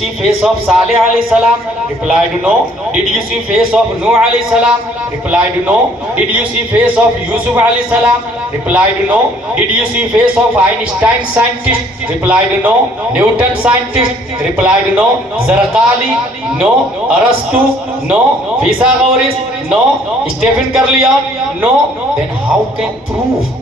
see face of Saleh alayhi salam? Replied no. Did you see face of Nuh alayhi salam? Replied no. Did you see face of Yusuf alayhi salam? Replied no. Did you see face of Einstein scientist? Replied no. Newton scientist? Replied no. Zarqali? No. Arastu? No. Pythagoras? No. Stephen Curlion? No. Then how can prove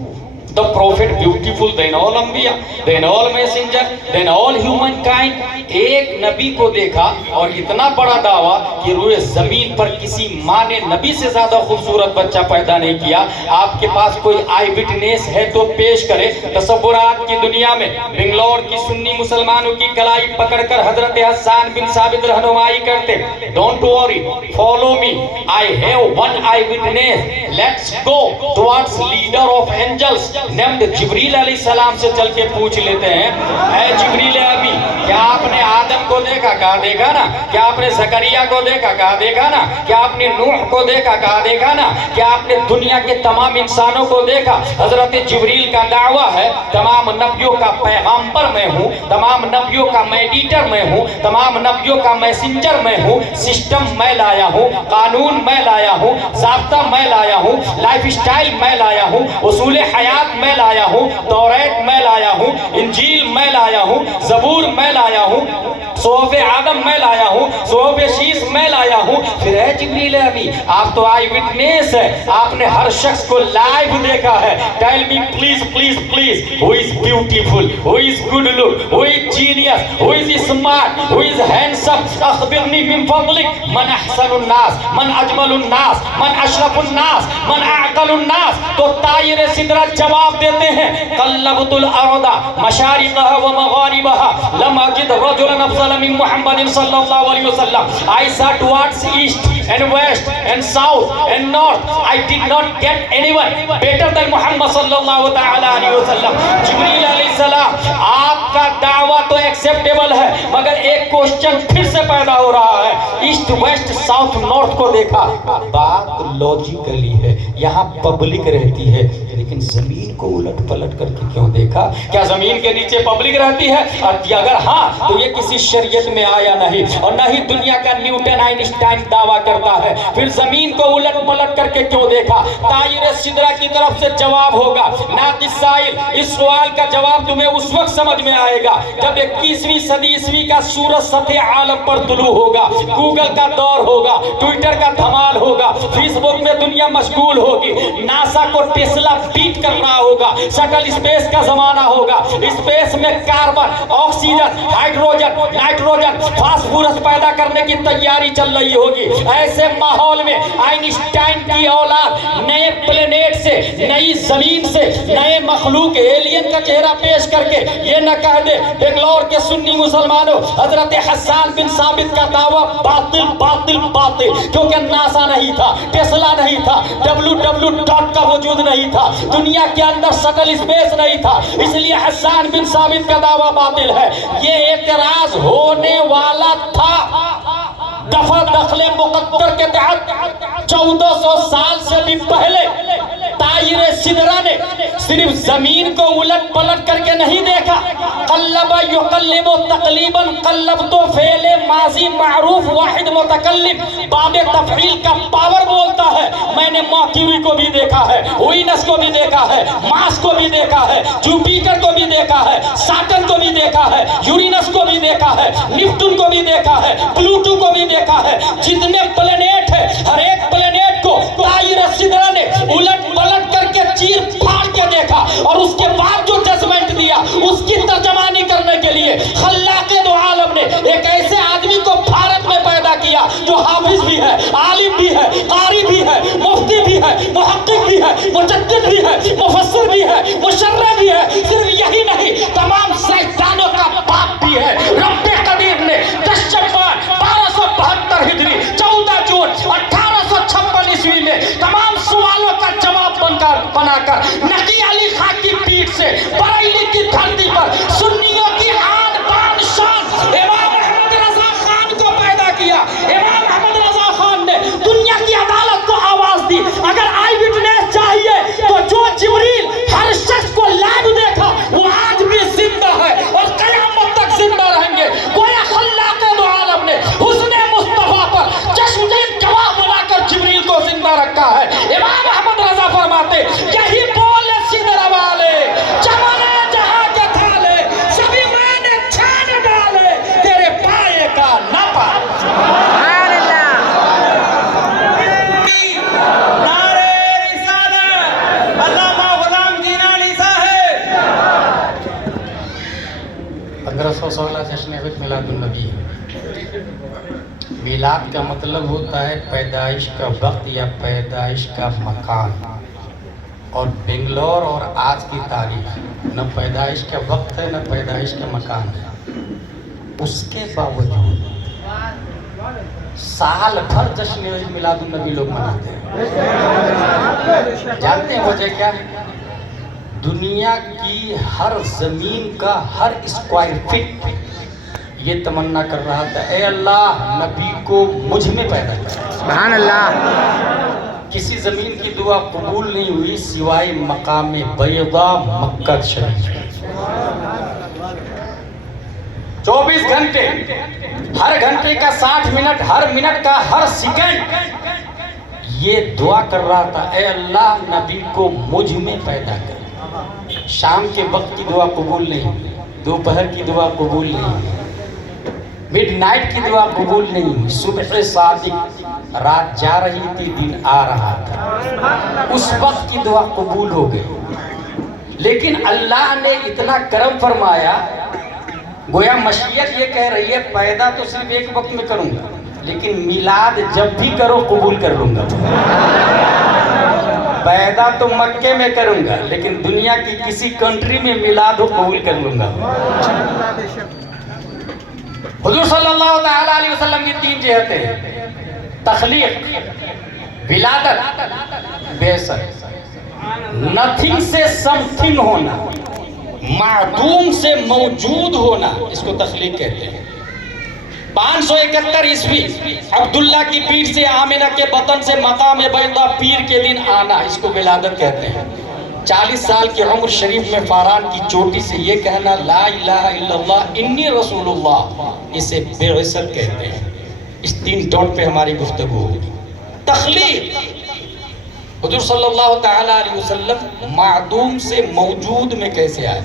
the prophet beautiful than all anbiya, than all messenger, than all humankind? ایک نبی کو دیکھا اور اتنا بڑا دعویٰ کہ روئے زمین پر کسی ماں نے نبی سے زیادہ خوبصورت بچہ پیدا نہیں کیا. آپ کے پاس کوئی آئی وٹنس ہے تو پیش کرے. تصورات کی دنیا میں بنگلور کی سنی مسلمانوں کی کلائی پکڑ کر حضرت حسان بن ثابت رہنمائی کرتے. Don't worry, follow me, I have one eyewitness, let's go towards leader of angels named جبریل علیہ السلام سے چل کے پوچھ لیتے ہیں, اے جبریل ابی, کیا آپ نے آدم کو دیکھا؟ کہا دیکھا نا. کیا آپ نے زکریا کو دیکھا؟ کہا دیکھا نا. کیا آپ نے نوح کو دیکھا؟ کہا دیکھا نا. کیا آپ نے دنیا کے تمام انسانوں کو دیکھا؟ حضرت جبریل کا دعویٰ ہے تمام نبیوں کا پیغامبر میں ہوں, تمام نبیوں کا میڈیٹر میں ہوں, تمام نبیوں کا میسنجر میں ہوں. سسٹم میں لایا ہوں, قانون میں لایا ہوں, ضابطہ میں لایا ہوں, لائف اسٹائل میں لایا ہوں, اصول حیات میں لایا ہوں, توریت میں لایا ہوں, انجیل میں لایا ہوں, زبور میں لایا ہوں, صحف آدم میں لایا ہوں, صحف شیس میں لایا ہوں. پھر اے جبریل ابھی, آپ تو آئی وٹنس ہے, آپ نے ہر شخص کو لائیو دیکھا ہے. Tell me please please please, who is beautiful, who is good look, who is genius, who is smart, who is handsome? اخبرنی من فضلک من احسن الناس, من اجمل الناس, من اشرف الناس, من اعقل الناس. تو طائر سدرت جواب دیتے ہیں, قلبت الارض مشارقها ومغاربها لم اجد رجلا افضل من محمد صلی اللہ علیہ وسلم. I saw towards east and west and south and north. I did not get anyone better than Muhammad صلی اللہ علیہ وسلم. جبریل علیہ السلام, آپ کا دعویٰ تو ایکسیپٹیبل ہے, مگر ایک کوشچن پھر سے پیدا ہو رہا ہے. ایسٹ ویسٹ ساؤتھ نارتھ کو دیکھا, بات لاجیکلی ہے, یہاں پبلک رہتی ہے, لیکن زمین کو الٹ پلٹ کر کے کیوں دیکھا؟ کیا زمین کے نیچے پبلک رہتی ہے؟ اگر ہاں تو یہ کسی شریعت میں آیا نہیں, اور نہ ہی دنیا کا نیوٹن آئنسٹائن دعویٰ کرتا ہے. پھر زمین کو الٹ پلٹ کر کے کیوں دیکھا؟ طائر سدرہ کی طرف سے جواب ہوگا. ناقص سائل, اس سوال کا جواب تمہیں اس وقت سمجھ میں آئے گا جب 21ویں صدی عیسوی کا سورج سطح عالم پر طلوع ہوگا, گوگل کا دور ہوگا, ٹویٹر کا دھمال ہوگا, فیس بک میں دنیا مشغول ہوگی, ناسا کو ٹیسلا بیٹ کر رہا ہوگا, شٹل اسپیس کا زمانہ ہوگا, اسپیس میں carbon, oxygen, hydrogen, nitrogen, phosphorus پیدا کرنے کی تیاری چل رہی ہوگی. ایسے ماحول میں آئنسٹائن کی اولاد نئے پلینیٹ سے, نئی زمین سے, نئے مخلوق ایلین کا چہرہ پیش کر کے یہ نہ کہہ دے بنگلور کے سنی مسلمانوں حضرت حسان بن ثابت کا دعویٰ باطل باطل باطل, کیونکہ ناسا نہیں تھا, ٹیسلا نہیں تھا, www کا وجود نہیں تھا, دنیا کے اندر شٹل اسپیس نہیں تھا, اس لیے حسان بن ثابت کا دعویٰ باطل ہے. یہ اعتراض ہونے والا تھا دفع دخل مقدر کے تحت 1400 سال سے بھی پہلے. طائر سدرہ نے صرف زمین کو الٹ پلٹ کر کے نہیں دیکھا, قلب یقلب تقلیبا, قلب تو فعل ماضی معروف واحد متکلم, باب تفعیل کا پاور بولتا ہے. میں نے مرکوری کو بھی دیکھا ہے, وینس کو بھی دیکھا ہے, مارس کو بھی دیکھا ہے, جوپیٹر کو بھی دیکھا ہے, سیٹرن کو بھی دیکھا ہے, یورینس کو بھی دیکھا ہے, نیپٹون کو بھی دیکھا ہے, پلوٹو کو بھی دیکھا ہے. جتنے پلینیٹ ہیں ہر ایک پلینیٹ کو طائر سدرہ نے الٹ پلٹ کر کے چیر پھاڑ کے دیکھا, اور اس کے بعد جو ججمنٹ دیا اس کی ترجمانی کرنے کے لیے خلاق دو عالم نے ایک ایسے آدمی کو بھارت میں پیدا کیا جو حافظ بھی ہے, عالم بھی ہے, قاری بھی ہے, مفتی بھی ہے, محقق بھی ہے, مجدد بھی ہے, مفسر بھی ہے, مشرع بھی ہے. صرف یہی نہیں, تمام سائنسدانوں کا باپ بھی ہے. رب قدیر نے 10 شعبان 1272 ہجری 14 جون 1856 عیسوی میں تمام سوالوں کا جواب بنا کر نقی علی خان کی پیٹھ سے بریلی کی دھرتی پر سنیوں کی آن بان شان امام احمد رضا خان کو پیدا کیا. امام احمد رضا خان نے دنیا کی عدالت کو آواز دی. اگر آئی وٹنس چاہیے تو جو جبریل ہر شخص کو لائیو دیکھا وہ آج بھی زندہ ہے اور قیامت تک زندہ رہیں گے. گویا خلاق ایک میلاد النبی ہے. میلاد کا مطلب ہوتا ہے پیدائش کا وقت یا پیدائش کا مکان. اور بنگلور اور آج کی تاریخ نہ پیدائش کا وقت ہے نہ پیدائش کا مکان ہے. اس کے باوجود سال بھر جشن میلاد النبی لوگ مناتے ہیں. جانتے ہیں وجہ کیا ہے؟ دنیا کی ہر زمین کا ہر اسکوائر فٹ یہ تمنا کر رہا تھا اے اللہ نبی کو مجھ میں پیدا کر. سبحان اللہ. کسی زمین کی دعا قبول نہیں ہوئی سوائے مقام بیضا مکہ شریف. 24 گھنٹے، ہر گھنٹے کا 60 منٹ، ہر منٹ کا ہر سیکنڈ یہ دعا کر رہا تھا اے اللہ نبی کو مجھ میں پیدا کر. شام کے وقت کی دعا قبول نہیں ہوئی، دوپہر کی دعا قبول نہیں ہوئی، مڈ نائٹ کی دعا قبول نہیں ہوئی، صبح صادق رات جا رہی تھی دن آ رہا تھا اس وقت کی دعا قبول ہو گئی. لیکن اللہ نے اتنا کرم فرمایا گویا مشیت یہ کہہ رہی ہے پیدا تو صرف ایک وقت میں کروں گا لیکن میلاد جب بھی کرو قبول کر لوں گا. پیدا تو مکے میں کروں گا لیکن دنیا کی کسی کنٹری میں میلاد ہو قبول کر لوں گا. حضور صلی اللہ تعالیٰ علیہ وسلم کی 3 جہتیں: تخلیق، ولادت، بعثت. نتھنگ سے سم تھنگ ہونا، معدوم سے موجود ہونا، اس کو تخلیق کہتے ہیں. 571 عیسوی عبداللہ کی پیٹھ سے آمنہ کے بطن سے مقام بیضا پیر کے دن آنا، اس کو ولادت کہتے ہیں. 40 سال کی عمر شریف میں فاران کی چوٹی سے یہ کہنا لا الہ الا اللہ انی رسول اللہ، اسے بعثت کہتے ہیں. اس 3 ڈاٹ پہ ہماری گفتگو ہوگی. تخلیق، حضور صلی اللہ تعالیٰ علیہ وسلم معدوم سے موجود میں کیسے آئے.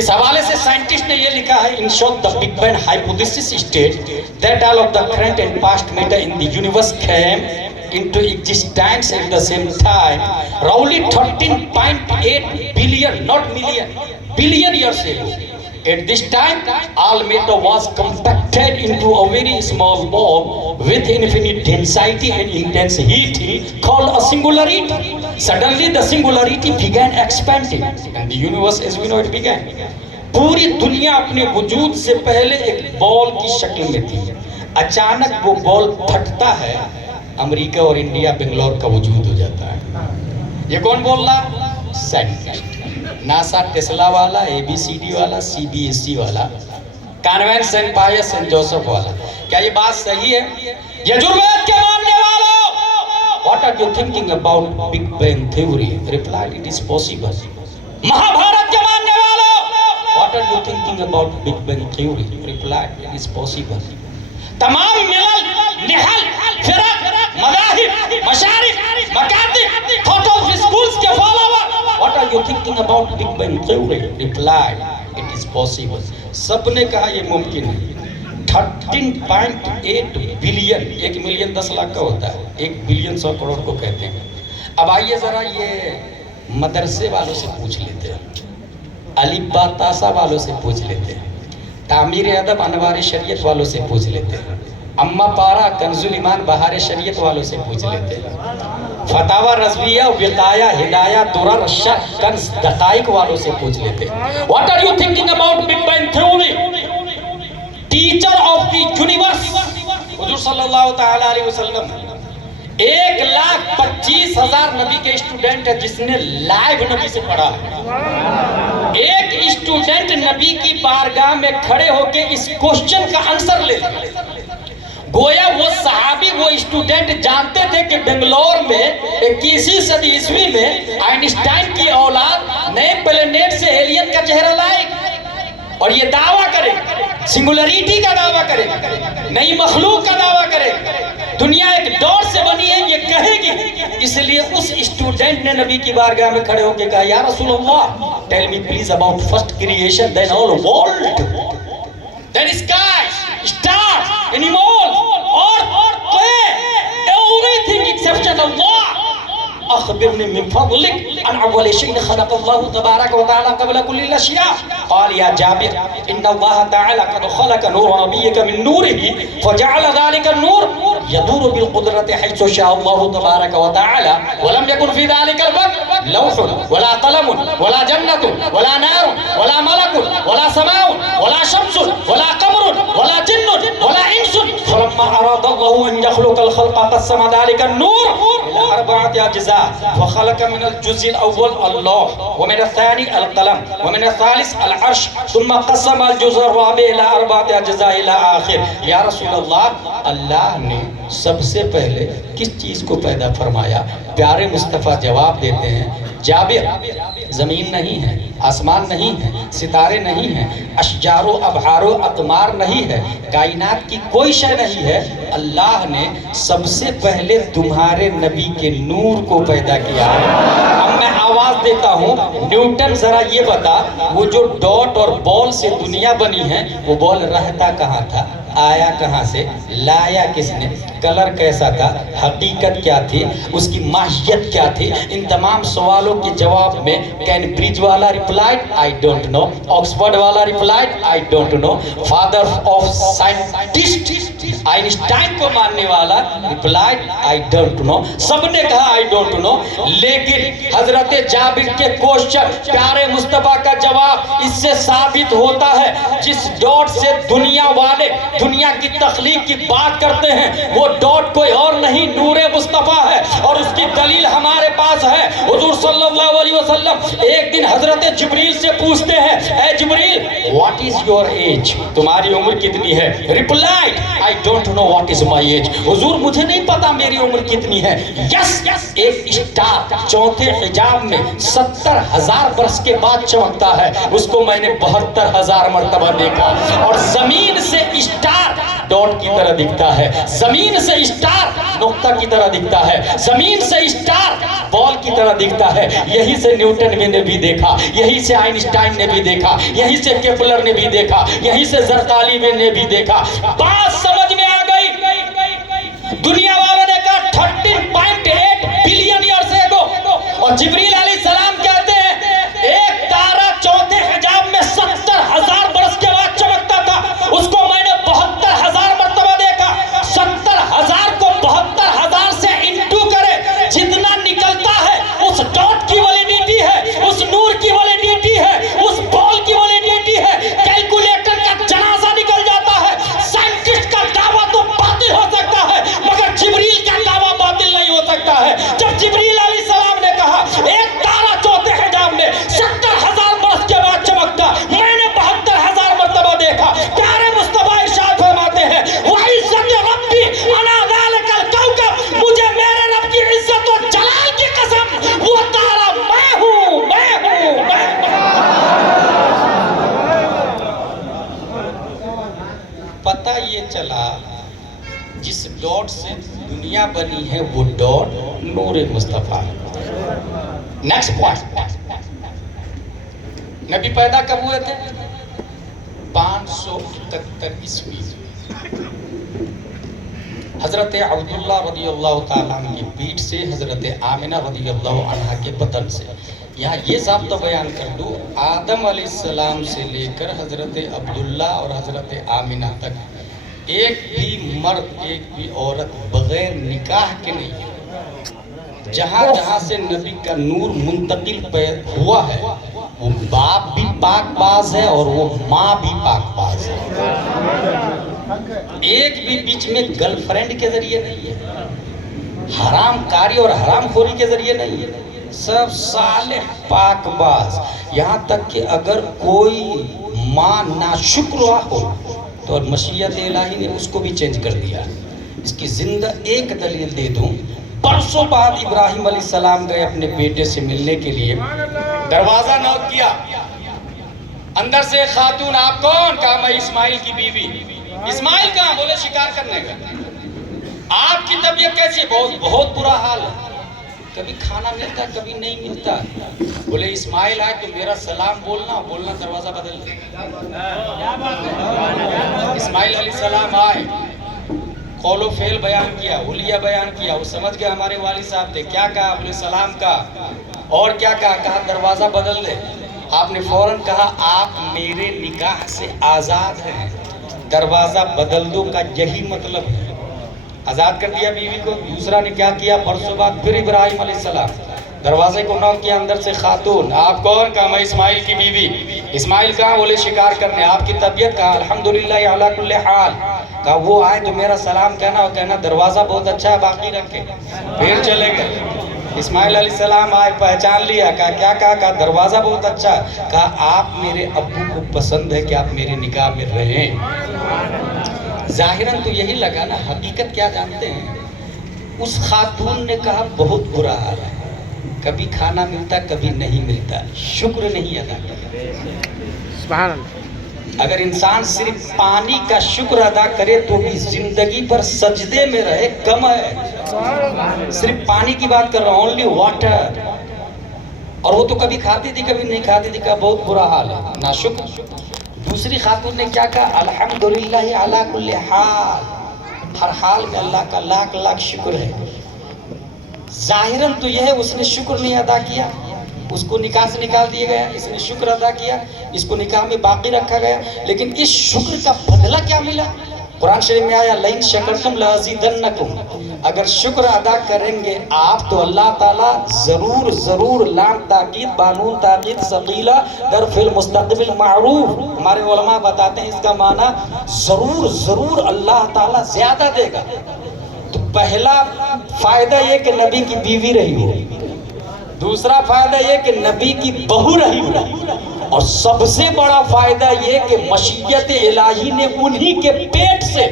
اس حوالے سے سائنٹسٹ نے یہ لکھا ہے in short the Big Bang hypothesis states that all of the current and past matter in the universe came into existence at the same time roughly 13.8 billion, not million, billion years ago. At this time, all matter was compacted into a very small ball with infinite density and intense heat called a singularity. Suddenly, the singularity began expanding, and the universe as we know it began. پوری دنیا اپنے وجود سے پہلے ایک بال کی شکل میں تھی. اچانک وہ بال پھٹتا ہے، امریکہ اور انڈیا بنگلور کا وجود ہو جاتا ہے. یہ کون بول رہا؟ سائنٹسٹ. ناسا ٹیسلا والا، اے بی سی ڈی والا، سی بی ایس سی والا، کانوینٹ سینٹ پائس سینٹ جوسف والا. کیا یہ بات صحیح ہے؟ یجوروید کے ماننے والوں، what are you thinking about Big Bang theory? Replied, it is possible. Mahabharat کے ماننے والوں، what are you thinking about Big Bang theory? Replied, it is possible. تمام ملل، نحل، فرق، مذاہب، مشارق، مکاتب، تھوٹل اسکولز کے follower, what are you thinking about Big Bang theory? Replied, it is possible. سب نے کہا یہ ممکن ہے. 13.8 بلین، 1 ملین 10 لاکھ کا ہوتا ہے، 1 بلین 100 کروڑ کو کہتے ہیں. اب آئیے ذرا یہ مدرسے والوں سے پوچھ لیتے ہیں، الف با تا سا والوں سے پوچھ لیتے ہیں، تعمیر ادب انوار شریعت والوں سے پوچھ لیتے ہیں، اما پارا کنز الایمان بہار شریعت والوں سے پوچھ لیتے ہیں، فتاوی رضویہ وقایہ ہدایہ درر شرح کنز دقائق والوں سے پوچھ لیتے ہیں. What are you thinking about Big Bang theory? Teacher of the universe حضور صلی اللہ تعالیٰ علیہ وسلم 1,25,000 نبی کے اسٹوڈنٹ ہے جس نے لائیو نبی سے پڑھا ہے. ایک اسٹوڈنٹ نبی کی بارگاہ میں کھڑے ہو کے اس کوشچن کا آنسر لے گویا وہ صحابی وہ اسٹوڈنٹ جانتے تھے کہ بنگلور میں 21ویں صدی عیسوی میں آئنسٹائن کی اولاد نئے پلینیٹ سے ایلین کا چہرہ لائے اور یہ دعویٰ کرے، سنگولیرٹی کا دعویٰ کرے، نئی مخلوق کا دعویٰ کرے، دنیا ایک ڈور سے بنی ہے یہ کہے گی. اس لیے اس اسٹوڈنٹ نے نبی کی بارگاہ میں کھڑے ہو کے کہا یا رسول اللہ tell me please about first creation then all world then skies stars animals اور clay everything exception Allah. A اخبرني من فضلك عن اول شيء خلق الله تبارك وتعالى قبل كل الاشياء. قال يا جابر ان الله تعالى قد خلق نور نبيك من نوره فجعل ذلك النور يدور بالقدرة حيث شاء الله تبارك وتعالى ولم يكن في ذلك الوقت لوح ولا قلم ولا جنة ولا نار ولا ملك ولا سماء ولا شمس ولا قمر ولا جن ولا انس. فلما اراد الله ان يخلق الخلق قسم ذلك النور الى 4 اجزاء فخلق من الجزء الاول اللوح ومن الثاني القلم ومن الثالث العرش ثم قسم الجزء الرابع الى 4 اجزاء الى آخر. یا رسول اللہ، اللہ نے سب سے پہلے کس چیز کو پیدا فرمایا؟ پیارے مصطفیٰ جواب دیتے ہیں جابر زمین نہیں ہے، آسمان نہیں ہے، ستارے نہیں ہیں، اشجار و ابحار و اقمار نہیں ہے، کائنات کی کوئی شے نہیں ہے. اللہ نے سب سے پہلے تمہارے نبی کے نور کو پیدا کیا ہے. اب میں آواز دیتا ہوں، نیوٹن ذرا یہ بتا، وہ جو ڈاٹ اور بال سے دنیا بنی ہے، وہ بال رہتا کہاں تھا، آیا کہاں سے، لایا کس نے، کلر کیسا تھا، حقیقت کیا تھی، اس کی ماہیت کیا تھی؟ ان تمام سوالوں کے جواب میں کیمبرج والا replied I don't know, Oxford والا replied I don't know, father of scientist Einstein کو ماننے والا ریپلائڈ آئی ڈونٹ نو. سب نے کہا آئی ڈونٹ نو. لیکن حضرت جابر کے کوشچن، پیارے مصطفیٰ کا جواب اس سے ثابت ہوتا ہے جس ڈاٹ سے دنیا والے دنیا کی تخلیق کی بات کرتے ہیں وہ ڈاٹ کوئی اور نہیں، نور مصطفیٰ ہے. اور اس کی دلیل ہمارے پاس ہے. حضور صلی اللہ علیہ وسلم ایک دن حضرت جبریل سے پوچھتے ہیں، اے Jibreel what is your age, تمہاری عمر کتنی ہے؟ Replied I don't know what is my age, حضور مجھے نہیں پتا میری عمر کتنی ہے. یس ایک اسٹار چوتھے حجاب میں 70,000 برس کے بعد چمکتا ہے، اس کو میں نے 72,000 مرتبہ دیکھا. اور زمین سے اسٹار ڈاٹ کی طرح دکھتا ہے، زمین سے اسٹار نقطہ کی طرح دکھتا ہے، زمین سے اسٹار بال کی طرح دکھتا ہے. یہی سے نیوٹن نے بھی دیکھا، یہی سے آئنسٹائن نے بھی دیکھا، یہی سے کیپلر نے بھی دیکھا، یہی سے زرقالی نے بھی دیکھا. بات سمجھ میں آ گئی. دنیا والوں نے کہا 13.8 بلین ایئرز اگو، اور جبریل علیہ السلام کہتے ہیں ایک تارا چوتھے حجاب میں 70,000 برس کے بعد چمکتا تھا، اس کو میں نے 72,000 مرتبہ دیکھا. 70,000 کو 72,000 سے انٹو کرے، جتنا نکلتا ہے اس ڈاٹ کی ویلیڈیٹی ہے، اس نور کی ویلیڈیٹی ہے، اس بال کی ویلیڈیٹی ہے. کیلکولیٹر کا جنازہ نکل جاتا ہے. سائنٹسٹ کا دعویٰ تو باطل ہو سکتا ہے مگر جبریل کا دعویٰ باطل نہیں ہو سکتا ہے. جب جبریل علیہ السلام نے کہا ایک تارا چوتھے حجاب میں 70,000 برس کے بعد چمکتا، میں نے 72,000 مرتبہ دیکھا. پیارے مصطفیٰ ارشاد فرماتے ہیں وَعِزَّتِ رَبِّ عَلَى ذَلِكَ الْكَوْكَبِ، مجھے میرے رب کی عزت و جلال کی قسم وہ تارا میں ہوں، میں ہوں، میں ہوں. پتہ یہ چلا جس ڈاٹ سے دنیا بنی ہے وہ ڈاٹ نور مصطفیٰ. نیکسٹ پوائنٹ، نبی پیدا کب ہوئے تھے؟ 571 عیسوی. حضرت عبداللہ رضی اللہ تعالیٰ عنہ کی پیٹھ سے، حضرت آمنہ رضی اللہ عنہ کے بدن سے. یہاں یہ ضابطہ بیان کر دوں، آدم علیہ السلام سے لے کر حضرت عبداللہ اور حضرت آمنہ تک ایک بھی مرد ایک بھی عورت بغیر نکاح کے نہیں ہے. جہاں جہاں سے نبی کا نور منتقل ہوا ہے وہ باپ بھی پاک باز ہے اور وہ ماں بھی پاک باز ہے. ایک بھی بیچ میں گرل فرینڈ کے ذریعے نہیں ہے، حرام کاری اور حرام خوری کے ذریعے نہیں ہے، سب صالح پاک باز. یہاں تک کہ اگر کوئی ماں ناشکرہ ہو تو مشیت الہی نے اس کو بھی چینج کر دیا. اس کی زندہ ایک دلیل دے دوں. برسوں بعد ابراہیم علیہ السلام گئے اپنے بیٹے سے ملنے کے لیے، دروازہ نوک کیا، اندر سے خاتون آپ کون؟ کہا میں اسماعیل کی بیوی. اسماعیل کہاں؟ بولے شکار کرنے کا. آپ کی طبیعت کیسی؟ بہت برا حال ہے، کبھی کھانا ملتا کبھی نہیں ملتا. بولے اسماعیل آئے تو میرا سلام بولنا دروازہ بدل دے. اسماعیل علیہ السلام آئے، قول و فعل بیان کیا، حلیہ بیان کیا، وہ سمجھ گئے ہمارے والد صاحب تھے، کیا کہا آپ نے؟ سلام کا، اور کیا کہا؟ کہا دروازہ بدل دے۔ آپ نے فوراً کہا آپ میرے نکاح سے آزاد ہیں، دروازہ بدل دو کا یہی مطلب ہے۔ آزاد کر دیا بیوی کو۔ دوسرا نے کیا کیا؟ برسوں بعد پھر ابراہیم علیہ السلام، دروازے کو نوک کیا، اندر سے خاتون، آپ کون؟ کہا میں اسماعیل کی بیوی۔ اسماعیل کہاں؟ بولے شکار کرنے۔ آپ کی طبیعت؟ کہا الحمدللہ علی کل حال۔ کہا وہ آئے تو میرا سلام کہنا اور کہنا دروازہ بہت اچھا ہے، باقی رکھے۔ پھر چلے گئے۔ اسماعیل علیہ السلام آئے، پہچان لیا۔ کہا کیا کہا؟ کہا دروازہ بہت اچھا ہے۔ کہا آپ میرے ابو کو پسند ہے کہ آپ میرے نکاح میں رہیں۔ ظاہراً تو یہی لگا نا، حقیقت کیا جانتے ہیں؟ اس خاتون نے کہا بہت برا حال ہے، کبھی کھانا ملتا کبھی نہیں ملتا، شکر نہیں ادا کرتا۔ سبحان اللہ۔ اگر انسان صرف پانی کا شکر ادا کرے تو بھی زندگی پر سجدے میں رہے کم ہے۔ صرف پانی کی بات کر رہا ہوں، اونلی واٹر۔ اور وہ تو کبھی کھاتی تھی کبھی نہیں کھاتی تھی، کا بہت برا حال ہے، ناشکر۔ دوسری خاتون نے کیا کہا؟ الحمدللہ علی کل حال، ہر حال میں اللہ کا لاکھ لاکھ شکر ہے۔ ظاہراً تو یہ ہے اس نے شکر نہیں ادا کیا، اس کو نکاح سے نکال دیا گیا، اس نے شکر ادا کیا، اس کو نکاح میں باقی رکھا گیا، لیکن اس شکر کا بدلہ کیا ملا؟ قرآن شریف میں آیا لئن شکرتم لازیدنکم، اگر شکر ادا کریں گے آپ تو اللہ تعالیٰ ضرور ضرور، لام تاکید بانون تاکید ثقیلہ در فی المستقبل معروف، ہمارے علماء بتاتے ہیں اس کا معنی ضرور ضرور اللہ تعالیٰ زیادہ دے گا۔ تو پہلا فائدہ یہ کہ نبی کی بیوی رہی ہو، دوسرا فائدہ یہ کہ نبی کی بہو رہی ہو، اور سب سے بڑا فائدہ یہ کہ مشیت الہی نے انہی کے پیٹ سے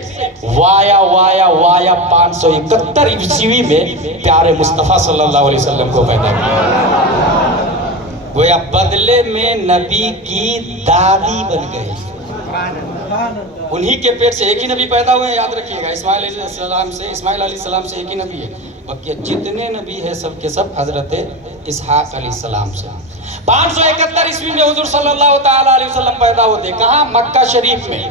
وایا وایا وایا 571 عیسوی میں پیارے مصطفیٰ صلی اللہ علیہ وسلم کو پیدا کیا۔ گویا بدلے میں نبی کی دادی بن گئی۔ انہی کے پیٹ سے ایک ہی نبی پیدا ہوئے ہیں، یاد رکھیے گا، اسماعیل علیہ السلام سے ایک ہی نبی ہے، باقی جتنے نبی ہیں سب کے سب حضرت اسحاق علیہ السلام سے۔ 571 عیسوی میں حضور صلی اللہ تعالیٰ علیہ وسلم پیدا ہوتے، کہاں؟ مکہ شریف میں۔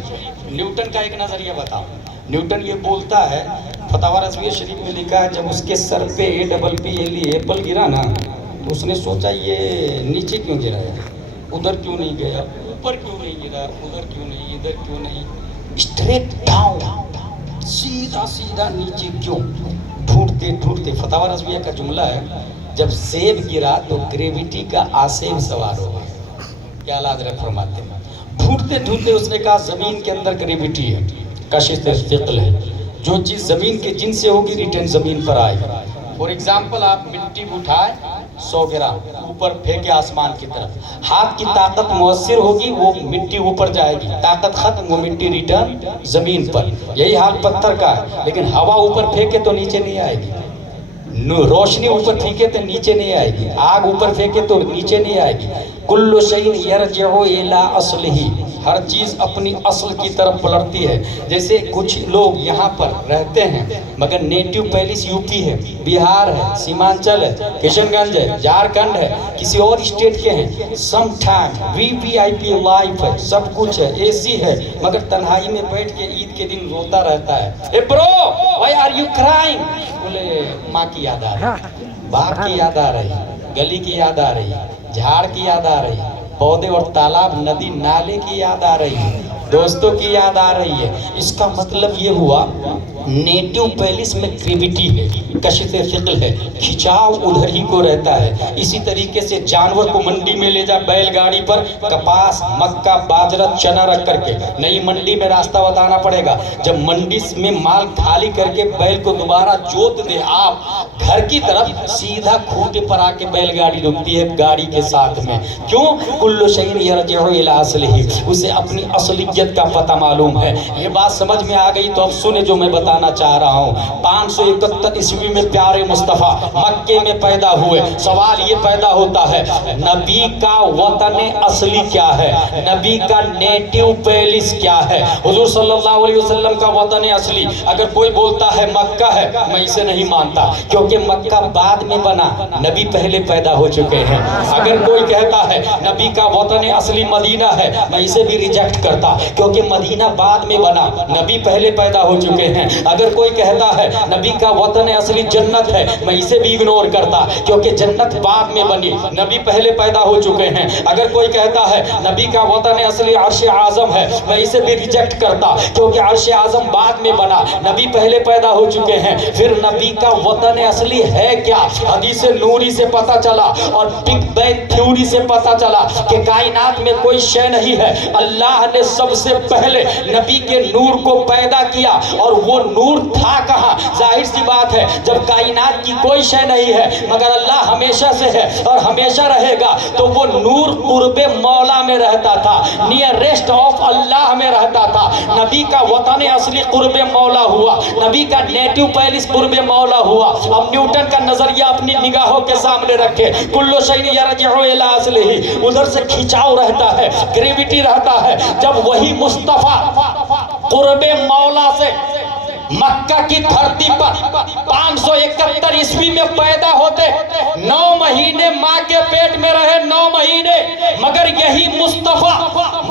نیوٹن کا ایک نظریہ بتاؤ۔ نیوٹن یہ بولتا ہے، فتاوی رضویہ شریف میں لکھا ہے، جب اس کے سر پہ ایپل گرا نا تو اس نے سوچا یہ نیچے کیوں گرا ہے، ادھر کیوں نہیں گیا، اوپر کیوں نہیں گرا، ادھر کیوں نہیں، ادھر کیوں نہیں، اسٹریٹ ڈاؤن، سیدھا سیدھا نیچے کیوں؟ ڈھونڈتے ڈھونڈتے، فتاوی رضویہ کا جملہ ہے، جب سیب گرا تو گریویٹی کا آسیب سوار ہو گیا۔ کیا حضرت فرماتے ہیں؟ ڈھونڈتے ڈھونڈتے اس نے کہا زمین کے اندر گریویٹی ہے، کشش ثقل ہے، جو چیز زمین کے جن سے ہوگی ریٹرن زمین پر آئے گا۔ فور ایگزامپل آپ مٹی اٹھائے 100 گرام اوپر پھینکے آسمان کی طرف، ہاتھ کی طاقت مؤثر ہوگی، وہ مٹی اوپر جائے گی، طاقت ختم، وہ مٹی ریٹرن زمین پر۔ یہی حال پتھر کا ہے، لیکن ہوا اوپر پھینکے تو نیچے نہیں آئے گی، روشنی اوپر پھینکے تو نیچے نہیں آئے گی، آگ اوپر پھینکے تو نیچے نہیں آئے گی۔ کل شیء یرجع الی اصلہ، ہر چیز اپنی اصل کی طرف پلٹتی ہے۔ جیسے کچھ لوگ یہاں پر رہتے ہیں مگر نیٹو پیلس یو پی ہے، بہار ہے، سیمانچل ہے، کشن گنج ہے، جھارکھنڈ ہے، کسی اور اسٹیٹ کے ہیں، سم ٹائم VIP لائف ہے، سب کچھ ہے، AC ہے، مگر تنہائی میں بیٹھ کے عید کے دن روتا رہتا ہے۔ اے برو وائی آر یو کرائنگ؟ بولے ماں کی یاد آ رہی، باپ کی یاد آ رہی، گلی کی یاد آ رہی، جھاڑ کی یاد آ رہی، پودے اور تالاب ندی نالے کی یاد آ رہی ہے، دوستوں کی یاد آ رہی ہے۔ اس کا مطلب یہ ہوا نیٹو پیلس میں گریویٹی ہے، کشش ثقل ہے، کھچاؤ ادھر ہی کو رہتا ہے۔ اسی طریقے سے جانور کو منڈی میں لے جا بیل گاڑی پر، کپاس مکہ باجرہ چنا رکھ کر کے، نئی منڈی میں راستہ بتانا پڑے گا۔ جب منڈی میں مال خالی کر کے بیل کو دوبارہ جوت دے آپ گھر کی طرف، سیدھا کھوٹے پر آ کے بیل گاڑی رکتی ہے گاڑی کے ساتھ میں۔ کیوں؟ کل شیء یرجع الی اصلہ، اسے اپنی اصلیت کا پتہ معلوم ہے۔ یہ بات سمجھ میں آ گئی تو اب سنے جو میں بتانا چاہ رہا ہوں۔ 571 عیسوی میں پیارے مصطفیٰ مکے میں پیدا ہوئے۔ سوال یہ پیدا ہوتا ہے نبی کا وطن اصلی کیا ہے، نبی کا نیٹو پیلس کیا ہے؟ حضور صلی اللہ علیہ وسلم کا وطن اصلی اگر کوئی بولتا ہے مکہ ہے، میں اسے نہیں مانتا، کیونکہ مکہ بعد میں بنا، نبی پہلے پیدا ہو چکے ہیں۔ اگر کوئی کہتا ہے نبی کا وطن اصلی مدینہ ہے، میں اسے بھی ریجیکٹ کرتا، کیونکہ مدینہ بعد میں بنا، نبی پہلے پیدا ہو چکے ہیں۔ اگر کوئی کہتا ہے نبی کا وطن اصلی جنت ہے، میں اسے بھی اگنور کرتا، کیونکہ جنت بعد میں بنی، نبی پہلے پیدا ہو چکے ہیں۔ اگر کوئی کہتا ہے نبی کا وطن اصلی عرش اعظم ہے، میں اسے بھی ریجیکٹ کرتا، کیونکہ عرش اعظم بعد میں بنا، نبی پہلے پیدا ہو چکے ہیں۔ پھر نبی کا وطن اصلی ہے کیا؟ حدیث نوری سے پتا چلا اور بگ بینگ تھیوری سے پتا چلا کہ کائنات میں کوئی شے نہیں ہے، اللہ نے سب سے پہلے نبی کے نور کو پیدا کیا، اور وہ نور تھا کہاں؟ ظاہر سی بات ہے جب کائنات کی کوئی شے نہیں ہے مگر اللہ ہمیشہ سے ہے اور ہمیشہ رہے گا، تو وہ نور قرب مولا میں رہتا تھا، نیئرسٹ آف اللہ میں رہتا تھا۔ نبی کا وطن اصلی قرب مولا ہوا، نبی کا نیٹو پیلس قرب مولا ہوا۔ اب نیوٹن کا نظریہ اپنی نگاہوں کے سامنے رکھے، کلو شیء یرجع الی اصلہ، ادھر سے کھچاؤ رہتا ہے، گریویٹی رہتا ہے۔ جب وہی مصطفیٰ قرب مولا سے مکہ کی دھرتی پر 571 عیسوی میں پیدا ہوتے، 9 مہینے ماں کے پیٹ میں رہے، 9 مہینے، مگر یہی مصطفیٰ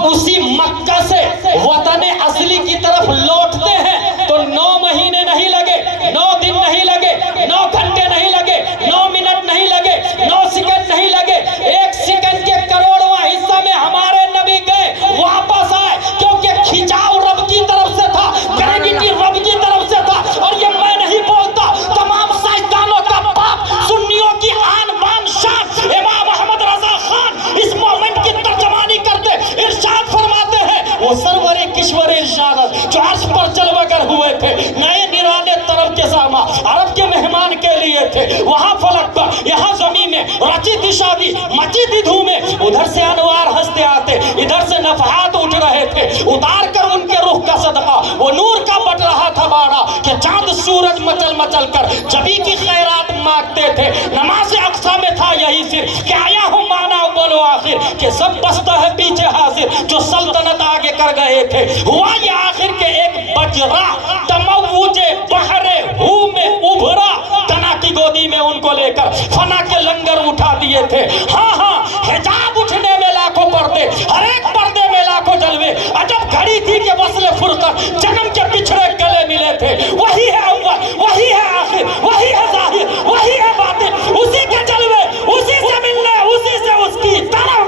اسی مکہ سے وطن اصلی کی طرف لوٹتے ہیں تو 9 مہینے نہیں لگے، 9 دن نہیں لگے، 9 گھنٹے نہیں لگے، 9 منٹ نہیں لگے، 9 سیکنڈ نہیں لگے، 1 سیکنڈ کے کروڑواں حصہ میں ہمارے نبی گئے، واپس آئے، کیونکہ کھچاؤ رب کی طرف سے تھا، گریویٹی رب کی طرف سے تھا۔ اور یہ میں نہیں بولتا، تمام سائنسدانوں کا باپ، سنیوں کی آن بان شان امام احمد رضا خان اس مومنٹ کی ترجمانی کرتے، ارشاد فرماتے ہیں وہ سرور کشور ارشاد جو عرش پر جلوہ گر ہوئے تھے، نئے نرانے طرف کے ساما عرب کے مہمان کے لیے تھے، وہاں فلک پر یہاں زمین میں رچی تھی شادی، مچی تھی دھومیں، ادھر سے انوار ہنستے آتے، ادھر سے نفحات اٹھ رہے تھے، اتار کر ان کے رخ کا صدقہ وہ نور کا بٹ رہا تھا باڑا کہ چاند سورج مچل مچل کر جبی کی خیرات مانگتے تھے۔ نماز اقصا میں تھا یہی سر کہ آیا ہوں مانا اول و آخر، کہ سب بستہ ہے پیچھے حاضر، جو سلطنت آگے کر گئے تھے۔ ہوا یہ آخر کے ایک بجرا تموج بحر ہو میں ابھرا، تنا کی گودی میں ان کو لے کر فنا کے لنگر اٹھا دیے تھے۔ ہاں ہاں، حجاب اٹھنے میں لاکھوں پردے، ہر ایک پردے میں لاکھوں جلوے، عجب گھڑی تھی کہ وصل فرقت جنم کے پچھڑے گلے ملے تھے۔ وہی ہے اول، وہی ہے آخر، وہی ہے ظاہر، وہی ہے باطن، اسی کے جلوے، اسی سے ملنے، اسی سے اس کی طرف۔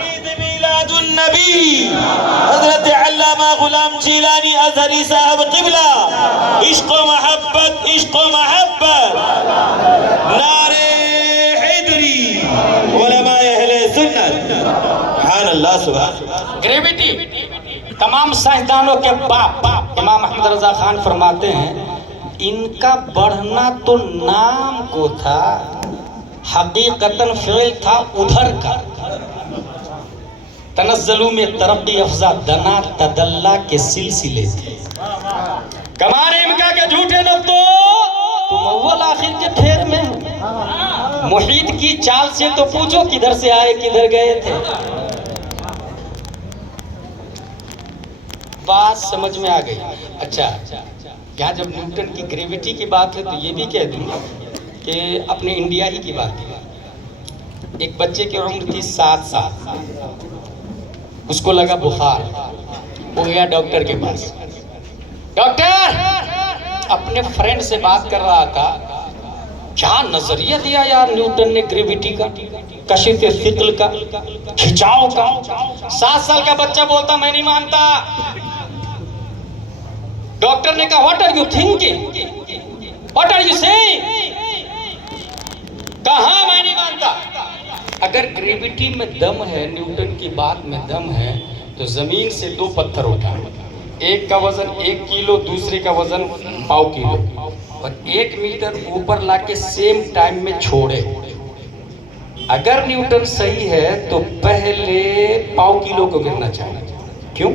عید میلاد النبی، حضرت علامہ غلام جیلانی ازہری صاحب قبلہ، عشق و محبت، عشق و محبت، نعرہ حیدری، علماء اہل سنت، سبحان اللہ سبحان۔ گریویٹی تمام سائنسدانوں کے باپ امام احمد رضا خان فرماتے ہیں ان کا بڑھنا تو نام کو تھا، حقیقتاً فعل تھا ادھر کا۔ تنزلوں میں ترقی افزا دنا تدلہ کے سلسلے تھے، کمار امکا کے جھوٹے نفتو تم اول آخر کے ٹھیر میں ہو، محیط کی چال سے تو پوچھو کدھر سے آئے کدھر گئے تھے۔ بات سمجھ میں آ گئی؟ اچھا، یہاں جب نیوٹن کی گریویٹی کی بات ہے تو یہ بھی کہہ دوں کہ اپنے انڈیا ہی کی بات ہے۔ ایک بچے کی عمر تھی 7 سال، اس کو لگا بخار، وہ گیا ڈاکٹر کے پاس۔ ڈاکٹر اپنے فرینڈ سے بات کر رہا تھا، کیا نظریہ دیا یار نیوٹن نے گریویٹی کا، کشف ثقل کا، کھچاؤ کا۔ 7 سال کا بچہ بولتا میں نہیں مانتا۔ ڈاکٹر نے کہا what are you thinking, what are you seeing, کہاں میں نہیں مانتا۔ اگر گریویٹی میں دم ہے، نیوٹن کی بات میں دم ہے، تو زمین سے 2 پتھر اٹھا، ایک کا وزن 1 کیلو، دوسرے کا وزن 1.5 کیلو، اور 1 میٹر اوپر لا کے سیم ٹائم میں چھوڑے۔ اگر نیوٹن صحیح ہے تو پہلے 1.5 کیلو کو گرنا چاہیے۔ کیوں؟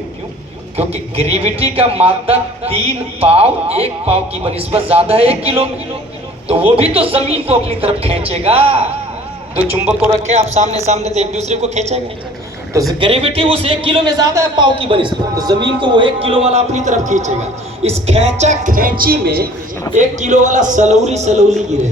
کیونکہ گریویٹی کا مادہ 3 پاؤ 1 پاؤ کی بنسبت زیادہ ہے 1 کیلو میں، تو وہ بھی تو زمین کو اپنی طرف کھینچے گا۔ 2 چمبک کو رکھے آپ سامنے سامنے تو ایک دوسرے کو کھینچے گا، تو گریویٹی اس 1 کیلو میں زیادہ ہے پاؤ کی بنسبت، تو زمین کو وہ 1 کیلو والا اپنی طرف کھینچے گا۔ اس کھینچا کھینچی میں 1 کیلو والا سلوری گرے،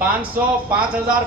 500, 5000,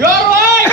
You're right!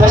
10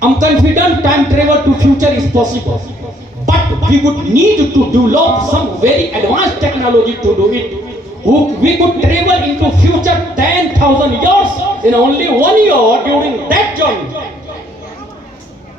I'm confident time travel to future is possible, but we would need to develop some very advanced technology to do it. We could travel into future 10,000 years in only 1 year during that journey.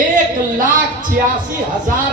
1,86,000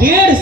1.5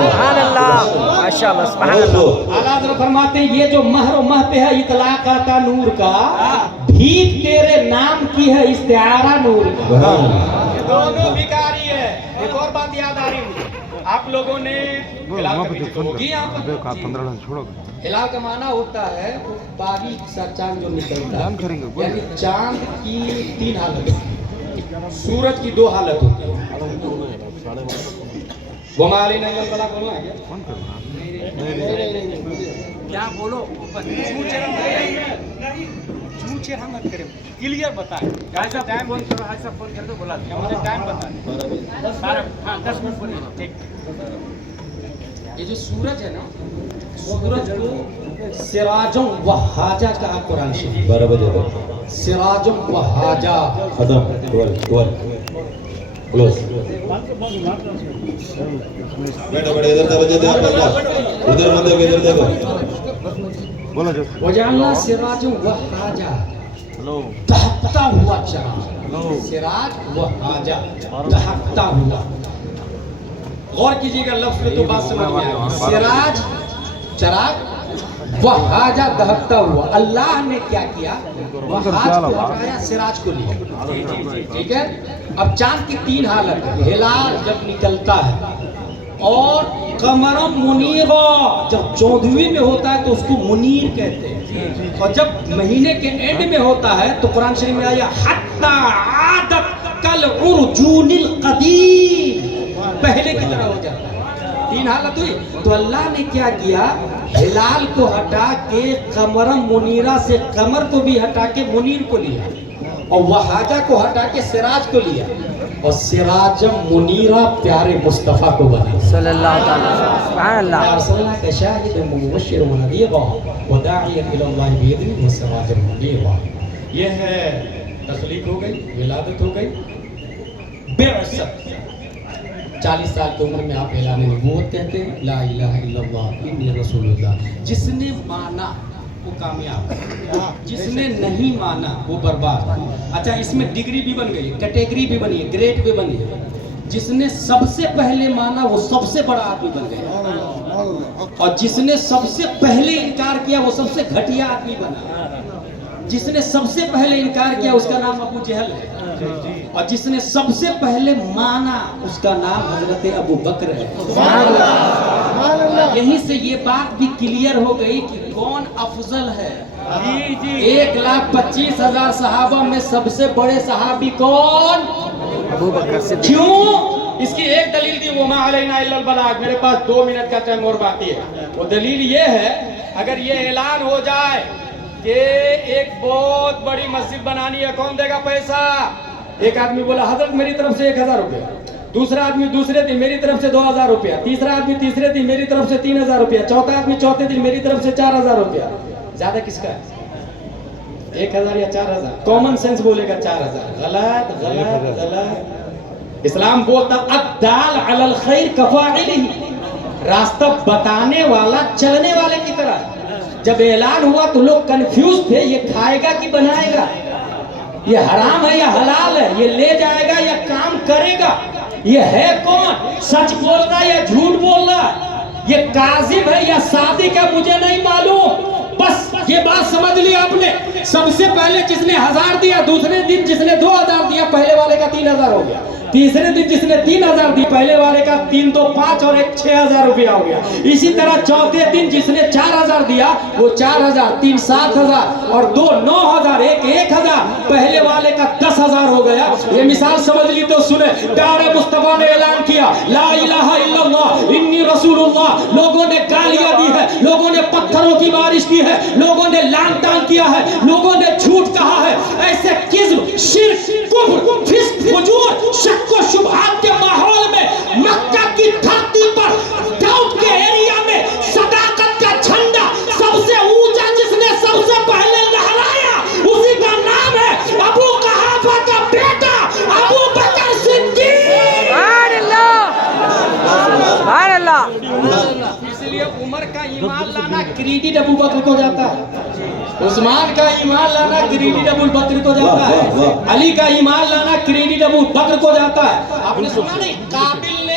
سبحان اللہ ماشاء اللہ سبحان اللہ. اعلیٰ حضرت فرماتے ہیں یہ جو مہر و مہ پہ ہے اطلاق آتا نور کا، بھیک تیرے نام کی ہے استعارہ نور کا. یہ دونوں بیکاری ہے. ایک اور بات یاد آ رہی ہے آپ لوگوں نے ہوگی یہاں پر. ہلال کا معنی ہوتا ہے وہ باریک سا چاند جو نکلتا ہے، یعنی چاند کی 3 حالت ہوتی ہے، سورج کی 2 حالت ہوتی ہے. وما علینا الا البلاغ بولنا ہے کیا بولو جھوٹ مت کرے کلیئر بتائیں. ایسا ٹائم فون کرو، ایسا فون کر دو بولا مجھے ٹائم بتا. ہاں 10 منٹ بولیے. ٹھیک. یہ جو سورج ہے نا، سورج کو سراجم و حاجہ کہا قرآن شریف. 12 بجے سراجم و حاجہ ختم. 12 کلوز. بیٹا بیٹا ادھر توجہ دے. آپ ادھر مت دیکھو، ادھر دیکھو. وجعلنا سراجم و حاجہ، دہکتا ہوا چراغ. سراج و حاجہ دہکتا ہوا. غور کیجیے گا لفظ میں تو بات سمجھ میں آئے. سراج چراغ و حاجہ دہکتا ہوا. اللہ نے کیا کیا؟ حاج کو ہٹایا، سراج کو لیا. ٹھیک ہے. اب چاند کی 3 حالت ہے. ہلال جب نکلتا ہے، اور قمرم منیرا جب 14ویں میں ہوتا ہے تو اس کو منیر کہتے ہیں، اور جب مہینے کے اینڈ میں ہوتا ہے تو قرآن شریف میں آیا حتی عادت کالعرجون القدیم، پہلے کی طرح ہو جاتا ہے. 3 حالت ہوئی. تو اللہ نے کیا کیا؟ ہلال کو ہٹا کے قمرم منیرا سے قمر کو بھی ہٹا کے منیر کو لیا، اور وحاجہ کو ہٹا کے سراج کو لیا، اور سراجم منیرا پیارے مصطفیٰ کو بنا. صلی اللہ تعالی سبحان اللہ. ارسلناک شاہدا ومبشرا ونذیرا وداعیا الی اللہ باذنہ وسراجا منیرا. یہ ہے تخلیق ہو گئی، ولادت ہو گئی. بعثت 40 سال کی عمر میں آپ اعلان نبوت کہتے ہیں، لا الہ الا اللہ انی رسول اللہ. جس نے مانا وہ کامیاب، جس نے نہیں مانا وہ برباد. اچھا اس میں ڈگری بھی بن گئی، کیٹیگری بھی بنی ہے، گریڈ بھی بنی ہے. جس نے سب سے پہلے مانا وہ سب سے بڑا آدمی بن گیا، اور جس نے سب سے پہلے انکار کیا وہ سب سے گھٹیا آدمی بنا. جس نے سب سے پہلے انکار کیا اس کا نام ابو جہل ہے، اور جس نے سب سے پہلے مانا اس کا نام حضرت ابو بکر ہے. یہیں سے یہ بات بھی کلیئر ہو گئی کہ کون افضل ہے. 1,25,000 صحابہ میں سب سے بڑے صحابی کون؟ ابو بکر صدیق. کیوں؟ اس کی ایک دلیل دی، وما علینا الا البلاغ. میرے پاس 2 منٹ کا ٹائم اور باقی ہے. وہ دلیل یہ ہے، اگر یہ اعلان ہو جائے کہ ایک بہت بڑی مسجد بنانی ہے، کون دے گا پیسہ؟ ایک آدمی بولا حضرت میری طرف سے 1,000 روپیہ، دوسرا آدمی دوسرے دن میری طرف سے 2,000 روپیہ، تیسرا آدمی تیسرے دن میری طرف سے 3,000 روپیہ، چوتھا آدمی چوتھے دن میری طرف سے 4,000 روپیہ. زیادہ کس کا ہے؟ 1,000 یا 4,000؟ کامن سینس بولے گا 4,000. غلط غلط غلط. اسلام بولتا الدال علی الخیر کفاعلہ، راستہ بتانے والا چلنے والے کی طرح. جب اعلان ہوا تو لوگ کنفیوز تھے، یہ کھائے گا کہ بنائے گا، یہ حرام ہے یا حلال ہے، یہ لے جائے گا یا کام کرے گا، یہ ہے کون، سچ بول رہا یا جھوٹ بول رہا، یہ کاذب ہے یا صادق ہے، مجھے نہیں معلوم. بس یہ بات سمجھ لی آپ نے. سب سے پہلے جس نے 1,000 دیا، دوسرے دن جس نے 2,000 دیا، پہلے والے کا 3,000 ہو گیا. تیسرے دن جس نے 3,000 دی، پہلے والے کا 3 تو 5 اور 1 6,000 روپیہ ہو گیا. اسی طرح چوتھے دن جس نے 4,000 دیا وہ 4,000، 3 7,000 اور 2 9,000، 1 1,000، پہلے والے کا 10,000 ہو گیا. یہ مثال سمجھ لی تو سنے. پیارے مصطفیٰ نے اعلان کیا لا الہ الا اللہ انی رسول اللہ. لوگوں نے گالیاں دی ہے، لوگوں نے پتھروں کی بارش کی ہے، لوگوں نے لعن طعن کیا ہے، لوگوں نے جھوٹ کہا ہے. ایسے کذب، شرک، کفر، فسق، فجور، شک و شبہات کے ماحول میں مکہ کی دھرتی پر ڈاؤٹ کے ایریا میں صداقت کا جھنڈا سب سے اونچا جس نے سب سے پہلے لہرایا اسی کا نام ہے ابو قحافہ کا بیٹا ابو بکر صدیق. سبحان اللہ سبحان اللہ. اس لیے عمر کا ایمان لانا کریڈٹ ابو بکر کو جاتا ہے، عثمان کا ایمان لانا کریڈٹ ابو بکر کو جاتا ہے، علی کا ایمان لانا کریڈٹ ابو بکر کو جاتا ہے. آپ نے سنا نہیں قابل نے